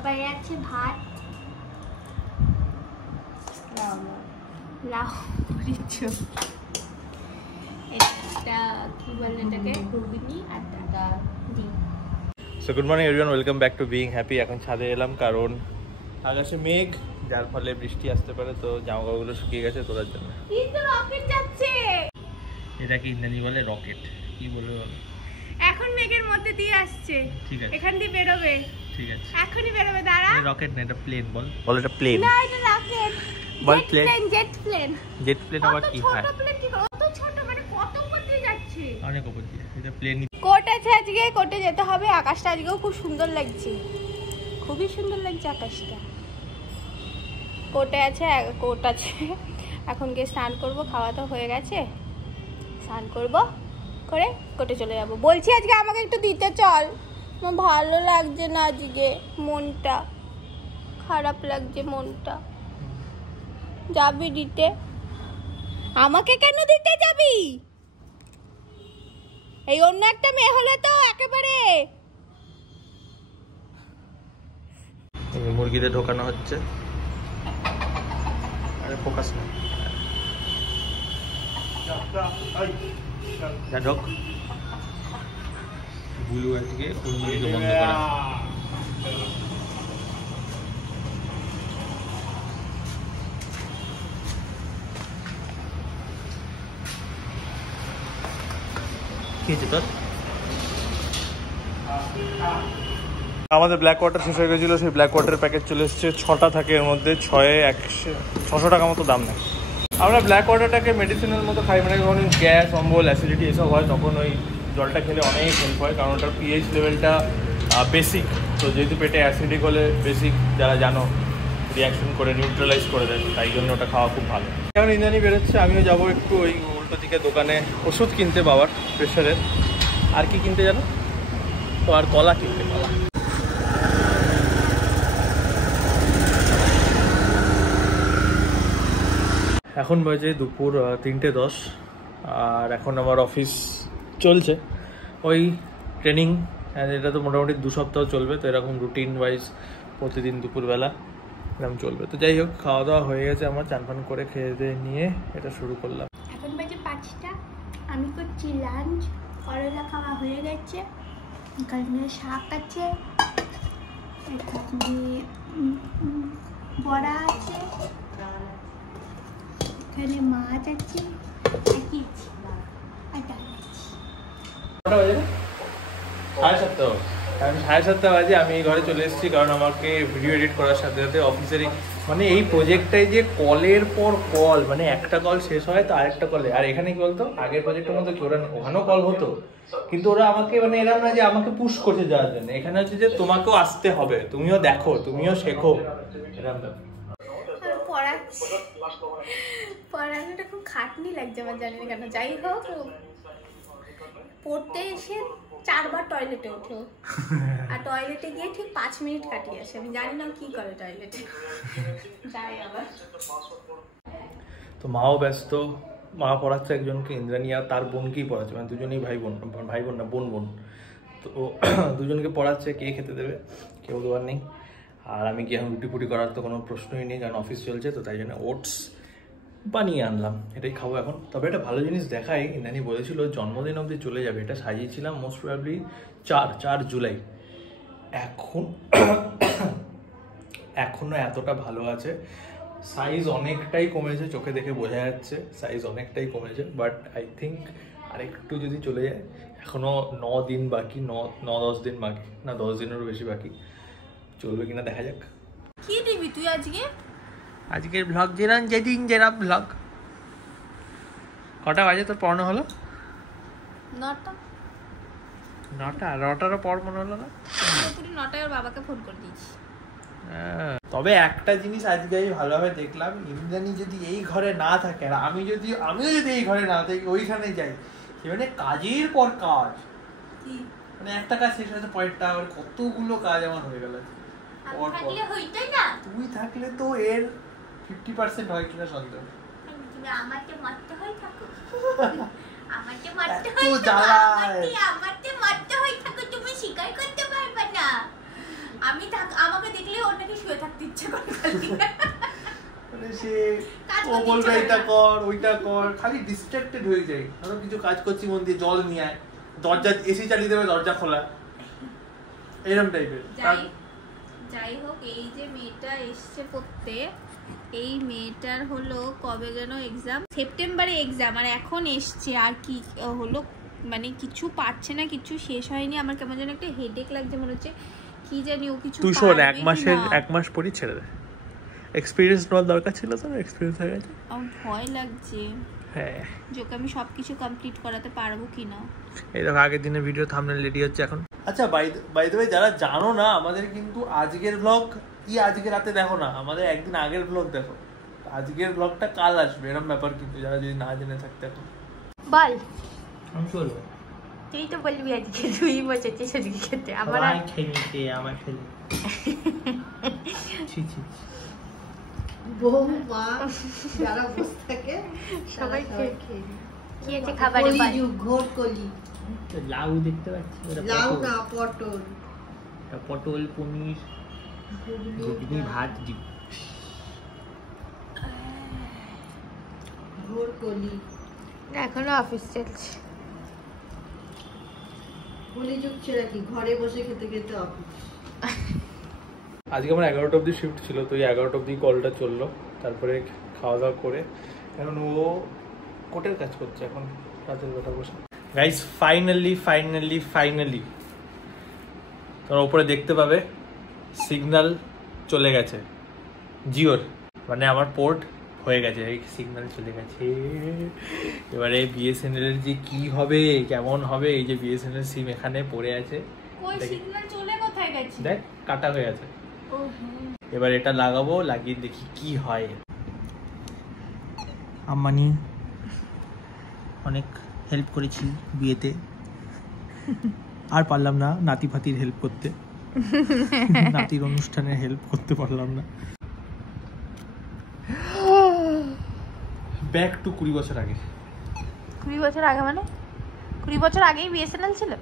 তারপরে আছে ভাত, লাউ এটা কি বলে এটাকে, ঘুগনি আর ডিম। So good morning everyone, welcome back to being happy. এখন ছাদে এলাম কারণ আকাশে মেঘ, যার ফলে বৃষ্টি আসতে পারে। তো জামা কাপড়গুলো শুকিয়ে গেছে তোলার জন্য। কিন্তু রকেট যাচ্ছে, এটাকে ইন্দ্রাণী বলে রকেট। কি বলবে বলো? এখন মেঘের মধ্যে দিয়ে আসছে, ঠিক আছে, এখান দিয়ে বেরোবে। ঠিক আছে, এখনই বেরোবে। দাঁড়া, রকেট না, এটা প্লেন। বল বল এটা প্লেন না, এটা রকেট। বল plane. Jet plane. Jet plane আবার কি হয়? ছোট প্লেন কি কত ছোট, মানে কত উপর দিয়ে যাচ্ছে? অনেক উপর দিয়ে। এটা প্লেন। কোট আছে আজকে, কোটে যেতে হবে। আকাশটা আজকেও খুব সুন্দর লাগছে, খুবই সুন্দর লাগছে আকাশটা। কোটে আছে, কোট আছে। এখন গিয়ে স্নান করবো, খাওয়া তো হয়ে গেছে। স্নান করবো করে কোটে চলে যাবো। বলছি আজকে আমাকে একটু দিতে চল, আমার ভালো লাগছে না আজকে, মনটা খারাপ লাগছে, মনটা। যাবি দিতে? আমাকে কেন দিতে যাবি? এই অন্য একটা মেয়ে হলে তো একেবারে। মুরগিতে ঢোকানো হচ্ছে। আরে ফোকাস না, যা ঢোক। বুলু আজকে মুরগিকে বন্ধ করা। কি হয়েছে তোর? আমাদের ব্ল্যাক ওয়াটার শেষ হয়ে গেছিলো। সেই ব্ল্যাক ওয়াটারের প্যাকেজ চলে এসেছে। 6টা থাকে এর মধ্যে, 600 টাকা মতো দাম নেয়। আমরা ব্ল্যাক ওয়াটারটাকে মেডিসিনের মতো খাই, মানে যখন গ্যাস, অম্বল, অ্যাসিডিটি এসব হয় তখন ওই জলটা খেলে অনেক হেল্প হয়, কারণ ওটার পিএইচ লেভেলটা বেসিক। তো যেহেতু পেটে অ্যাসিডিক হলে বেসিক যারা জানো রিয়াকশন করে নিউট্রালাইজ করে দেয়, তাই জন্য ওটা খাওয়া খুব ভালো। এখন ইন্দ্রাণী বেরোচ্ছে, আমিও যাবো একটু ওই উল্টো দিকে দোকানে ওষুধ কিনতে, বাবার প্রেশারের। আর কি কিনতে জানো তো? আর কলা কিনতে, কলা। এখন বাজে দুপুর 3:10 আর এখন আমার অফিস চলছে ওই ট্রেনিং। এটা তো মোটামুটি 2 সপ্তাহ চলবে। তো এরকম রুটিন ওয়াইজ প্রতিদিন দুপুরবেলা এরকম চলবে। তো যাই হোক, খাওয়া দাওয়া হয়ে গেছে আমার, চান ফান করে খেয়ে দিয়ে নিয়ে এটা শুরু করলাম। এখন বাজে 5টা, আমি করছি লাঞ্চ। করলা খাওয়া হয়ে গেছে, এখানে শাক আছে, এখানে বড়া আছে, এখানে মাছ আছে, আর কি আর ডাল আছে। 7:30 বাজে। আমি এই ঘরে চলে এসেছি কারণ আমাকে ভিডিও এডিট করার সাথে সাথে অফিসেরই, মানে এই প্রজেক্টটাই যে কলের পর কল, মানে একটা কল শেষ হয় তো আরেকটা কলে। আর এখানে কি বলতো, আগের প্রজেক্টের মধ্যে কি ওরা ওখানেও কল হতো, কিন্তু ওরা আমাকে মানে এরকম না যে আমাকে পুশ করছে যাওয়ার জন্য। এখানে হচ্ছে যে তোমাকেও আসতে হবে, তুমিও দেখো, তুমিও শেখো, এরকম। পড়ানোটা খুব খাটনি লাগছে আমার, জানি না কেন। যাই হোক, পড়তে এসে 4বার টয়লেটে ওঠো, আর টয়লেটে গিয়ে ঠিক 5 মিনিট কাটিয়ে আসে। আমি জানি না কি করে টয়লেটে যাই আবার। তো মাও ব্যস্ত, মা পড়াচ্ছে একজনকে, ইন্দ্রাণী আর তার বোনকেই পড়াচ্ছে, মানে দুজনেই ভাই বোন না বোন। তো দুজনকে পড়াচ্ছে, কে খেতে দেবে কেউ দেওয়ার নেই। আর আমি কি এখন রুটি ফুটি করার তো কোনো প্রশ্নই নেই, কারণ অফিস চলছে। তো তাই জন্য ওটস বানিয়ে আনলাম, এটাই খাবো এখন। তবে একটা ভালো জিনিস দেখাই, ইন্দ্রাণী বলেছিল জন্মদিন অবধি চলে যাবে। এটা সাজিয়েছিলাম মোস্ট প্রবাবলি 4 জুলাই। এখনো এতটা ভালো আছে। সাইজ অনেকটাই কমেছে, চোখে দেখে বোঝা যাচ্ছে সাইজ অনেকটাই কমেছে। বাট আই থিঙ্ক আর একটু যদি চলে যায়, এখনো 9 দিন বাকি, 9-10 দিন বাকি, না 10 দিনেরও বেশি বাকি। চলবে কিনা দেখা যাক। কি দিবি তুই আজকে? আজকের ব্লগ যেদিন যেরা ব্লগ। কটা বাজে তোর পড়ানো হলো? 9টারও পর মনে হলো না? 9টায় ওর বাবাকে ফোন করে দিয়েছি। তবে একটা জিনিস আজকে আমি ভালোভাবে দেখলাম, ইন্দ্রাণী যদি এই ঘরে না থাকে আর আমিও যদি এই ঘরে না থাকি, ওইখানে যাই, মানে কাজের পর কাজ, মানে একটা কাজ শেষ হয়েছে পরেরটা, আবার কতগুলো কাজ আমার হয়ে গেল। তুই থাকলে তো এর 50% হয় কিনা সন্দেহ। আমাকে মারতে হয় থাকো, তুমি স্বীকার করতে পারবে না। আমাকে দেখলে ওর নাকি শুয়ে থাকতে ইচ্ছে করে খালি। মানে সে ও বলবে এটা কর ওইটা কর, খালি ডিস্ট্রাক্টেড হয়ে যায়। ধরো কিছু কাজ করছি মন দিয়ে, জল নিয়ে আয়, দরজা এসি চালিয়ে দেবে, দরজা খোলা, এরকম টাইপের। যাই হোক, এই যে মেয়েটা এসছে পড়তে, এই মেয়েটার হলো কবে যেন এক্সাম, সেপ্টেম্বরে এক্সাম, আর এখন এসছে। আর কি হলো মানে কিছু পারছে না, কিছু শেষ হয়নি। আমার কেমন যেন একটা হেডেক লাগছে, মনে হচ্ছে কি জানি ও কিছু তুই শোন, এক মাস পরই ছেড়ে দে। এক্সপেরিয়েন্স নেওয়ার দরকার ছিল, তো এক্সপেরিয়েন্স হয়ে গেছে। আমার ভয় লাগছে হ্যাঁ, যোকে আমি সবকিছু কমপ্লিট করাতে পারবো কিনা। এই দেখো আগের দিনের ভিডিও থাম্বনেল রেডি হচ্ছে এখন। আচ্ছা, বাই দ্য ওয়ে, যারা জানো না, আমাদের কিন্তু আজকের ব্লগ আজকে রাতে দেখো না, আমাদের একদিন আগের ব্লগ দেখো। আজকের ব্লগটা কাল আসবে, এরকম ব্যাপার কিন্তু, যারা যদি না জেনে থাকতে। এখন বল, আমি বলবো, তুই তো বলবি আজকে তুই বসেছিস আজকে খেতে, আমার খেয়ে আমার খেলে ছি ছি বৌমা যারা বসে থাকে সবাই খেয়ে কি আছে খাবারে ঘোর কলি, লাউ দেখতে পাচ্ছি, লাউ না পটল, পটল, পনির, ঘুগনি, ভাত, ডিম। ঘোর কলি এখনো অফিস চলছে। কলিযুগ ছেড়ে কি ঘরে বসে খেতে খেতে অফিস। আজকে আমার 11টা অবধি শিফট ছিল, তো এই 11টা অবধি কলটা চললো। তারপরে খাওয়া দাওয়া করে এখন ও কোটের কাজ করছে, এখন কাজের কথা বসে। গাইস, ফাইনালি তোমরা উপরে দেখতে পাবে সিগন্যাল চলে গেছে জিওর, মানে আমার পোর্ট হয়ে গেছে, এই সিগন্যাল চলে গেছে। এবারে বিএসএনএল এর যে কি হবে, কেমন হবে, এই যে বিএসএনএল সিম এখানে পড়ে আছে, সিগন্যাল চলে কোথায় গেছে, দেখ কাটা হয়ে আছে। এবার এটা লাগাবো, লাগিয়ে দেখি কি হয়। আম্মানি অনেক হেল্প করেছি বিয়েতে, আর পারলাম না নাতি ফাতির হেল্প করতে, নাতির অনুষ্ঠানে হেল্প করতে পারলাম না। ব্যাক টু 20 বছর আগে। 20 বছর আগে মানে 20 বছর আগেই বিএসএনএল ছিল।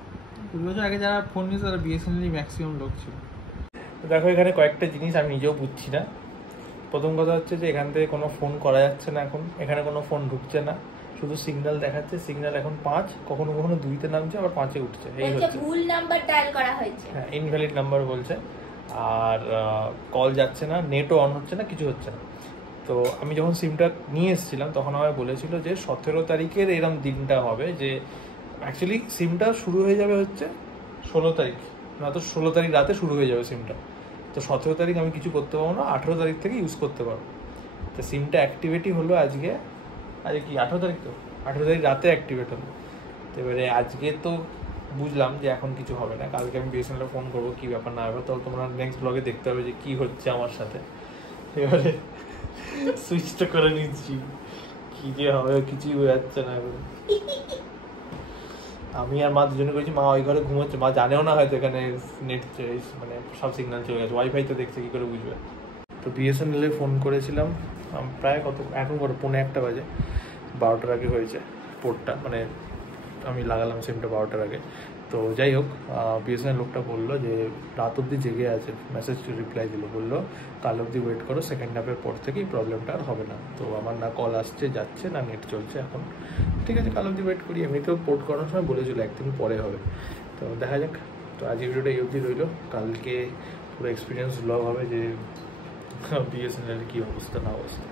20 বছর আগে যারা ফোন নিয়েছে তারা বিএসএনএল ম্যাক্সিমাম লোক ছিল। দেখো এখানে কয়েকটা জিনিস আমি নিজেও বুঝছি না। প্রথম কথা হচ্ছে যে এখান থেকে কোনো ফোন করা যাচ্ছে না, এখন এখানে কোনো ফোন ঢুকছে না, শুধু সিগন্যাল দেখাচ্ছে। সিগন্যাল এখন 5, কখনো 2-তে নামছে, আবার 5-এ উঠছে। এই হচ্ছে ভুল নাম্বার ডায়াল করা হয়েছে, হ্যাঁ, ইনভ্যালিড নাম্বার বলছে। আর কল যাচ্ছে না, নেটও অন হচ্ছে না, কিছু হচ্ছে না। তো আমি যখন সিমটা নিয়ে এসেছিলাম তখন আমায় বলেছিল যে 17 তারিখের এরম দিনটা হবে, যে অ্যাকচুয়ালি সিমটা শুরু হয়ে যাবে হচ্ছে 16 তারিখ, না তো 16 তারিখ রাতে শুরু হয়ে যাবে সিমটা। তো 17 তারিখ আমি কিছু করতে পারবো না, 18 তারিখ থেকে ইউজ করতে পারবো। তো সিমটা অ্যাক্টিভেটই হলো আজকে কি 18 তারিখ, তো 18 তারিখ রাতে অ্যাক্টিভেট হলো। তো এবারে আজকে তো বুঝলাম যে এখন কিছু হবে না, কালকে আমি বিএসএনএল ফোন করবো কী ব্যাপার না ব্যাপার, তাহলে তোমরা নেক্সট ব্লগে দেখতে হবে যে কী হচ্ছে আমার সাথে। এবারে সুইচটা করে নিচ্ছি, কি যে হবে কিছুই বোঝা যাচ্ছে না। এবারে আমি আর মা দুজনে করেছি, মা ওই ঘরে ঘুমোচ্ছে, মা জানেও না হয়তো এখানে নেট মানে সব সিগন্যাল চলে গেছে, ওয়াইফাই তো দেখছে, কী করে বুঝবে। তো বিএসএনএলে ফোন করেছিলাম প্রায় এখন 1:45 বাজে, 12টার আগে হয়েছে পোর্টটা, মানে আমি লাগালাম সিমটা 12টার আগে। তো যাই হোক, বিএসএনএল লোকটা বললো যে রাত অবধি জেগে আছে, মেসেজ রিপ্লাই দিল, বললো কাল অবধি ওয়েট করো, সেকেন্ড হাফের পর থেকে এই প্রবলেমটা আর হবে না। তো আমার না কল আসছে যাচ্ছে না নেট চলছে এখন, ঠিক আছে কাল অবধি ওয়েট করি। এমনিতেও পোর্ট করানোর সময় বলেছিল একদিন পরে হবে, তো দেখা যাক। তো আজ ভিডিওটা এই অবধি রইলো, কালকে পুরো এক্সপিরিয়েন্স ব্লগ হবে যে বিএসএনএল কী অবস্থা না অবস্থা।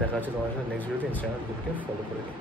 দেখা হচ্ছে তোমার সাথে নেক্সট ভিডিওতে। ইনস্টাগ্রাম গ্রুপকে ফলো করে দিই।